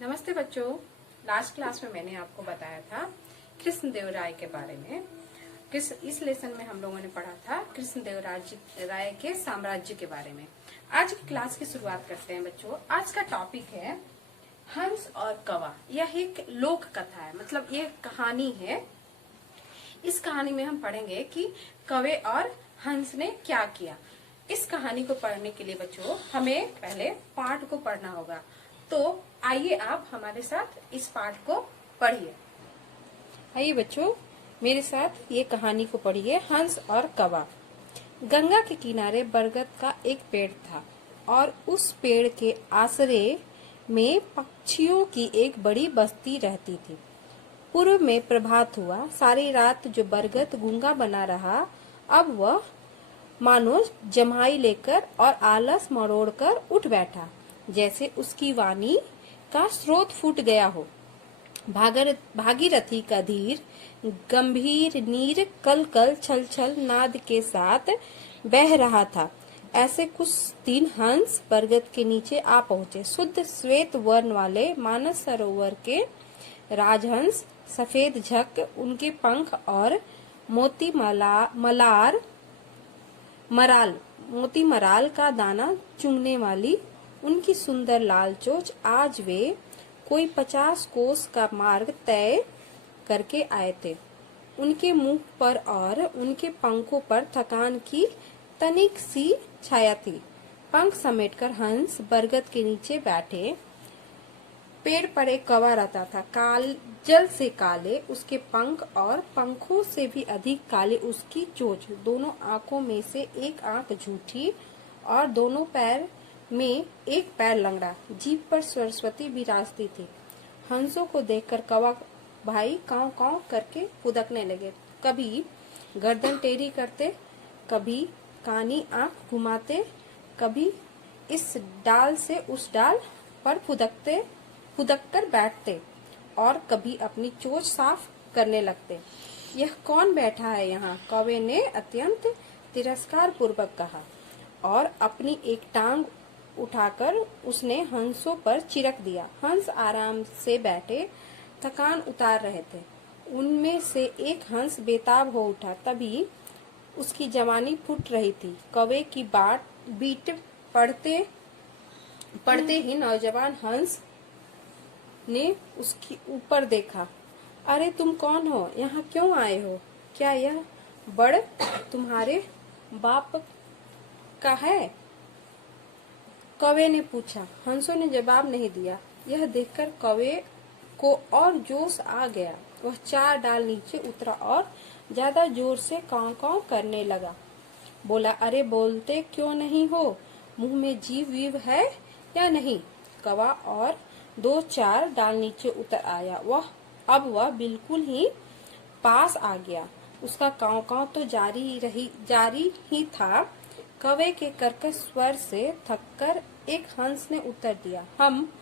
नमस्ते बच्चों। Last class में मैंने आपको बताया था कृष्णदेवराय के बारे में। इस लेसन में हम लोगों ने पढ़ा था कृष्णदेवराय के साम्राज्य के बारे में। आज की क्लास की शुरुआत करते हैं बच्चों। आज का टॉपिक है हंस और कौवा। यह एक लोक कथा है, मतलब ये कहानी है। इस कहानी में हम पढ़ेंगे कि कौवे और हंस ने क्या किया। इस कहानी को पढ़ने के लिए बच्चों हमें पहले पाठ को पढ़ना होगा। तो आइए आप हमारे साथ इस पाठ को पढ़िए। आइए बच्चों मेरे साथ ये कहानी को पढ़िए। हंस और कौवा। गंगा के किनारे बरगद का एक पेड़ था और उस पेड़ के आसरे में पक्षियों की एक बड़ी बस्ती रहती थी। पूर्व में प्रभात हुआ। सारी रात जो बरगद गूंगा बना रहा, अब वह मानो जम्हाई लेकर और आलस मरोड़कर उठ बैठा, जैसे उसकी वाणी का स्रोत फूट गया हो। भागीरथी का धीर गंभीर नीर कल कल छल छल नाद के साथ बह रहा था। ऐसे कुछ दिन हंस बरगद के नीचे आ पहुँचे। शुद्ध श्वेत वर्ण वाले मानस सरोवर के राजहंस, सफेद झक उनके पंख और मोती मराल का दाना चुंगने वाली उनकी सुंदर लाल चोंच, आज वे कोई 50 कोस का मार्ग तय करके आए थे। उनके मुंह पर और उनके पंखों पर थकान की तनिक सी छाया थी। पंख समेटकर हंस बरगद के नीचे बैठे। पेड़ पर एक कौवा रहता था। काजल से काले उसके पंख और पंखों से भी अधिक काले उसकी चोंच। दोनों आंखों में से एक आंख झूठी और दोनों पैर में एक पैर लंगड़ा। जीभ पर सरस्वती विराजती थी। हंसों को देखकर कौवा भाई कांव कांव करके फुदकने लगे। कभी गर्दन टेढ़ी करते, कभी कानी आंख घुमाते, कभी इस डाल से उस डाल पर फुदक कर बैठते और कभी अपनी चोंच साफ करने लगते। यह कौन बैठा है यहाँ? कौवे ने अत्यंत तिरस्कार पूर्वक कहा और अपनी एक टांग उठाकर उसने हंसों पर चिरक दिया। हंस आराम से बैठे थकान उतार रहे थे। उनमें से एक हंस बेताब हो उठा। तभी उसकी जवानी फूट रही थी। कौवे की बीट पढ़ते ही नौजवान हंस ने उसके ऊपर देखा। अरे तुम कौन हो? यहाँ क्यों आए हो? क्या यह बड़ तुम्हारे बाप का है? कौवे ने पूछा। हंसों ने जवाब नहीं दिया। यह देखकर कौवे को और जोश आ गया। वह 4 डाल नीचे उतरा और ज्यादा जोर से कांव कांव करने लगा। बोला, अरे बोलते क्यों नहीं हो? मुंह में जीभ वीव है या नहीं? कौवा और 2-4 डाल नीचे उतर आया। अब वह बिल्कुल ही पास आ गया। उसका कांव कांव तो जारी ही था। कौवे के कर्कश स्वर से थककर एक हंस ने उत्तर दिया, हम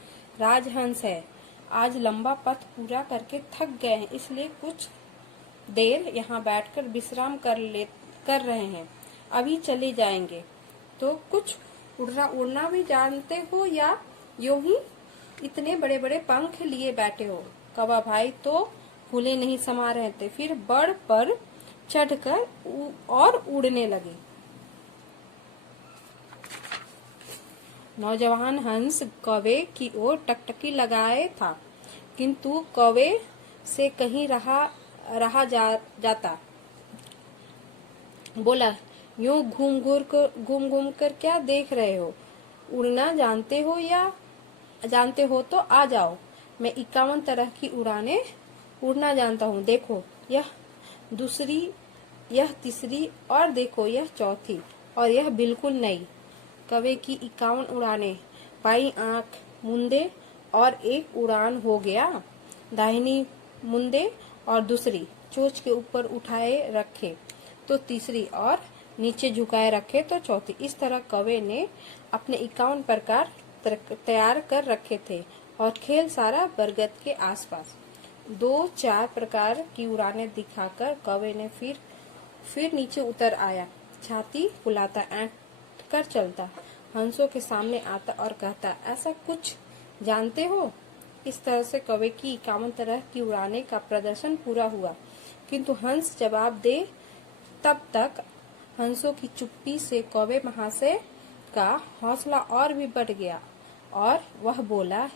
राजहंस है। आज लंबा पथ पूरा करके थक गए हैं, इसलिए कुछ देर यहाँ बैठकर विश्राम कर रहे हैं। अभी चले जाएंगे। तो कुछ उड़ना भी जानते हो या यूं ही इतने बड़े बड़े पंख लिए बैठे हो? कौवा भाई तो फूले नहीं समा रहे थे, फिर बड़ पर चढ़कर और उड़ने लगे। नौजवान हंस कौवे की ओर टकटकी लगाए था, किंतु कौवे से कहीं रहा जाता। बोला, यूं घूम घूम कर क्या देख रहे हो? उड़ना जानते हो तो आ जाओ। मैं 51 तरह की उड़ानें उड़ना जानता हूँ। देखो यह दूसरी, यह तीसरी और देखो यह चौथी, और यह बिल्कुल नई। कौवे की 51 उड़ानें। बाईं आंख मुंदे और एक उड़ान हो गया। दाहिनी मुंदे और दूसरी चोंच के ऊपर उठाए रखे तो तीसरी, और नीचे झुकाए रखे तो चौथी। इस तरह कौवे ने अपने 51 प्रकार तैयार कर रखे थे और खेल सारा बरगद के आसपास। 2-4 प्रकार की उड़ानें दिखाकर कौवे ने फिर नीचे उतर आया। छाती फुलाता, ऐंठ कर चलता, हंसों के सामने आता और कहता, ऐसा कुछ जानते हो? इस तरह से कौवे की 51 तरह की उड़ाने का प्रदर्शन पूरा हुआ, किंतु हंस जवाब दे तब तक हंसों की चुप्पी से कौवे महाशय का हौसला और भी बढ़ गया और वह बोला,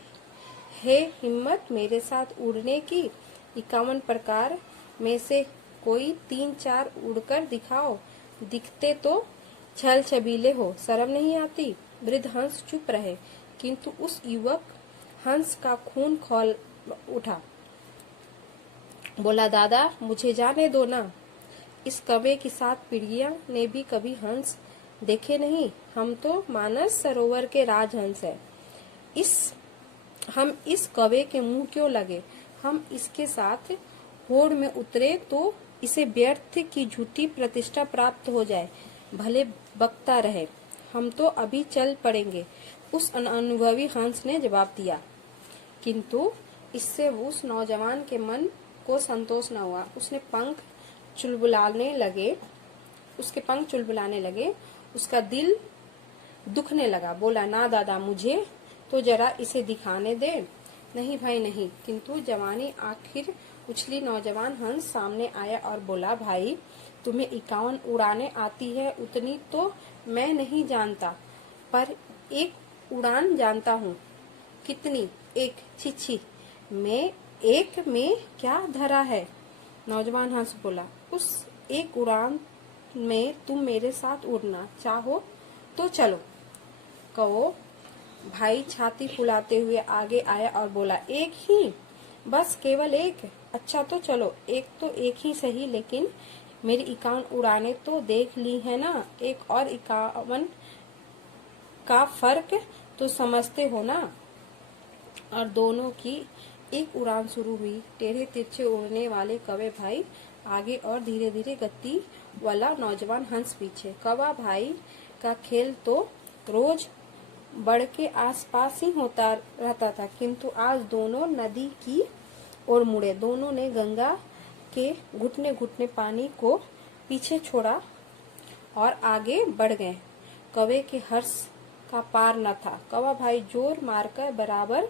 हे हिम्मत मेरे साथ उड़ने की, 51 प्रकार में से कोई 3-4 उड़कर दिखाओ, दिखते तो छल छबीले हो, शर्म नहीं आती। वृद्ध हंस चुप रहे, किंतु उस युवक हंस का खून खौल उठा। बोला, दादा मुझे जाने दो ना, इस कौवे की 7 पीढ़ियां ने भी कभी हंस देखे नहीं। हम तो मानस सरोवर के राजहंस है। हम इस कौवे के मुंह क्यों लगे? हम इसके साथ होड़ में उतरे तो इसे व्यर्थ की झूठी प्रतिष्ठा प्राप्त हो जाए, भले बकता रहे। हम तो अभी चल पड़ेंगे, उस अनुभवी हंस ने जवाब दिया। किंतु इससे उस नौजवान के मन को संतोष न हुआ। उसके पंख चुलबुलाने लगे, उसका दिल दुखने लगा। बोला, ना दादा, मुझे तो जरा इसे दिखाने दे। नहीं भाई नहीं। किंतु जवानी आखिर उछली। नौजवान हंस सामने आया और बोला, भाई तुम्हें 51 उड़ाने आती है, उतनी तो मैं नहीं जानता, पर एक उड़ान जानता हूँ। कितनी? एक। छी, मैं एक में क्या धरा है? नौजवान हंस बोला, उस एक उड़ान में तुम मेरे साथ उड़ना चाहो तो चलो। कहो भाई छाती फुलाते हुए आगे आया और बोला, एक ही? बस केवल एक? अच्छा तो चलो, एक तो एक ही सही, लेकिन मेरी 51 उड़ाने तो देख ली है ना, एक और 51 का फर्क तो समझते हो ना। और दोनों की एक उड़ान शुरू हुई। टेढ़े तिरछे उड़ने वाले कौवे भाई आगे और धीरे धीरे गति वाला नौजवान हंस पीछे। कौवा भाई का खेल तो रोज बढ़ के आसपास ही होता रहता था, किंतु आज दोनों नदी की ओर मुड़े। दोनों ने गंगा के घुटने घुटने पानी को पीछे छोड़ा और आगे बढ़ गए। कौवे के हर्ष का पार न था। कौवा भाई जोर मारकर बराबर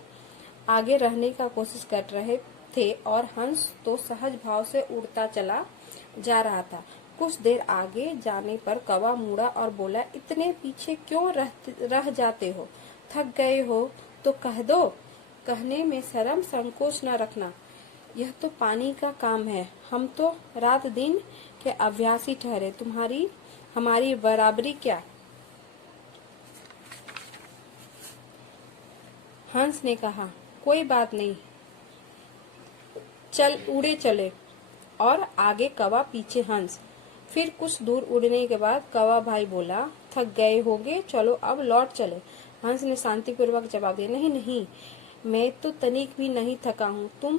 आगे रहने का कोशिश कर रहे थे और हंस तो सहज भाव से उड़ता चला जा रहा था। कुछ देर आगे जाने पर कौवा मुड़ा और बोला, इतने पीछे क्यों रह जाते हो? थक गए हो तो कह दो। कहने में शर्म संकोच न रखना, यह तो पानी का काम है। हम तो रात दिन के अभ्यासी ठहरे, हमारी बराबरी क्या? हंस ने कहा, कोई बात नहीं, चल उड़े चले। और आगे कौवा, पीछे हंस। फिर कुछ दूर उड़ने के बाद कौवा भाई बोला, थक गए होगे, चलो अब लौट चले। हंस ने शांतिपूर्वक जवाब दिया, नहीं नहीं, मैं तो तनिक भी नहीं थका हूँ, तुम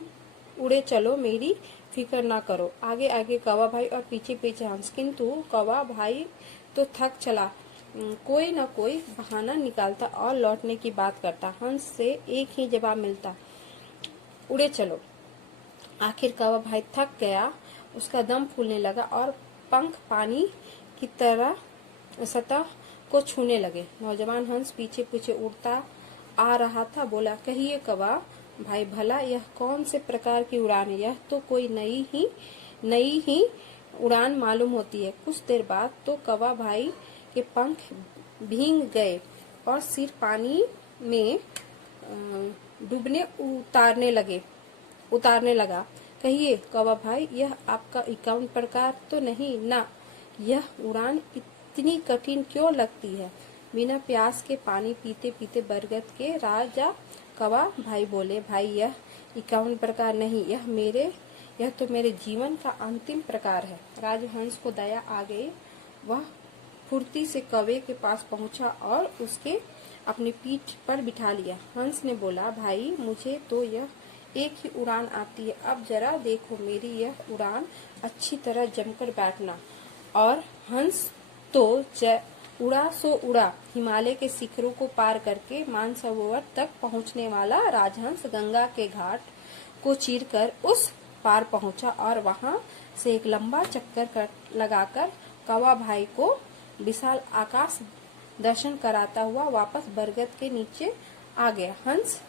उड़े चलो, मेरी फिक्र ना करो। आगे आगे कौवा भाई और पीछे पीछे हंस। किंतु कौवा भाई तो थक चला, कोई न कोई बहाना निकालता और लौटने की बात करता। हंस से एक ही जवाब मिलता, उड़े चलो। आखिर कौवा भाई थक गया, उसका दम फूलने लगा और पंख पानी की तरह सतह को छूने लगे। नौजवान हंस पीछे पीछे उड़ता आ रहा था। बोला, कहिए कौवा भाई, भला यह कौन से प्रकार की उड़ान है? यह तो कोई नई ही उड़ान मालूम होती है। कुछ देर बाद तो कौवा भाई के पंख भीग गए और सिर पानी में डूबने उतारने लगा। कहिए कौवा भाई, यह आपका 51 प्रकार तो नहीं ना? यह उड़ान इतनी कठिन क्यों लगती है? बिना प्यास के पानी पीते पीते बरगद के राजा कौवा भाई बोले, भाई यह 51 प्रकार नहीं, यह तो मेरे जीवन का अंतिम प्रकार है। राजहंस को दया आ गई। वह फुर्ती से कौवे के पास पहुंचा और उसके अपनी पीठ पर बिठा लिया। हंस ने बोला, भाई मुझे तो यह एक ही उड़ान आती है, अब जरा देखो मेरी यह उड़ान, अच्छी तरह जमकर बैठना। और हंस तो उड़ा सो उड़ा। हिमालय के शिखरों को पार करके मानसरोवर तक पहुंचने वाला राजहंस गंगा के घाट को चीरकर उस पार पहुंचा और वहां से एक लंबा चक्कर लगाकर कौवा भाई को विशाल आकाश दर्शन कराता हुआ वापस बरगद के नीचे आ गया। हंस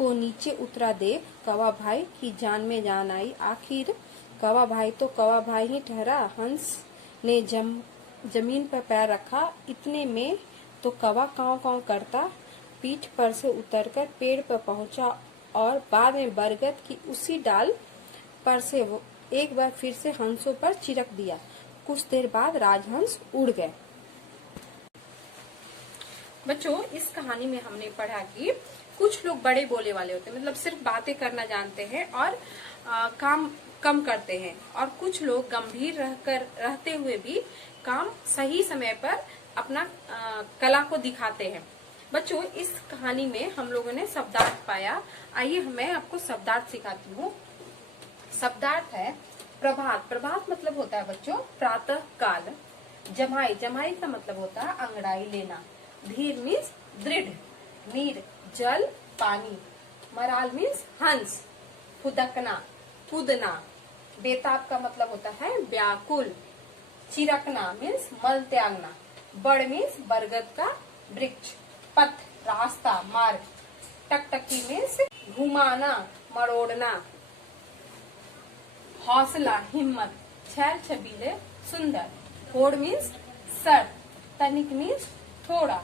को नीचे उतरा देख कौवा भाई की जान में जान आई। आखिर कौवा भाई तो कौवा भाई ही ठहरा। हंस ने जमीन पर पैर रखा, इतने में तो कौवा कांव कांव करता पीठ पर से उतरकर पेड़ पर पहुंचा और बाद में बरगद की उसी डाल पर से वो एक बार फिर से हंसों पर चिरक दिया। कुछ देर बाद राजहंस उड़ गए। बच्चों, इस कहानी में हमने पढ़ा कि कुछ लोग बड़े बोले वाले होते हैं, मतलब सिर्फ बातें करना जानते हैं और काम कम करते हैं, और कुछ लोग गंभीर रहते हुए भी काम सही समय पर अपना कला को दिखाते हैं। बच्चों, इस कहानी में हम लोगों ने शब्दार्थ पाया। आइए मैं आपको शब्दार्थ सिखाती हूँ। शब्दार्थ है प्रभात। प्रभात मतलब होता है बच्चों प्रातः काल। जमाई, जमाई का मतलब होता है अंगड़ाई लेना। धीर मीन्स दृढ़। नीर जल पानी। मराल मीन्स हंस। फुदकना कूदना। बेताब का मतलब होता है व्याकुल। चिरकना मीन्स मल त्यागना। बड़ मीन्स बरगद का वृक्ष। पथ रास्ता मार्ग। टकटकी मीन्स घुमाना मरोड़ना। हौसला हिम्मत। छैल छबीले सुंदर। होड़ मीन्स सर। तनिक मीन्स थोड़ा।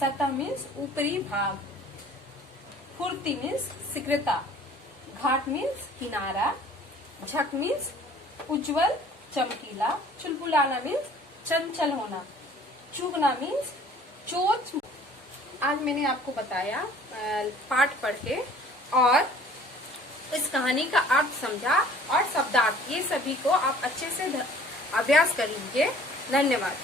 सतह मीन्स ऊपरी भाग। फुर्ती मीन्स शीघ्रता। घाट मीन्स किनारा। झक मीन्स उज्जवल चमकीला। चुलबुलाना मीन्स चंचल होना। चुगना मीन्स चोच। आज मैंने आपको बताया पाठ पढ़ के और इस कहानी का अर्थ समझा और शब्दार्थ, ये सभी को आप अच्छे से अभ्यास कर लीजिए। धन्यवाद।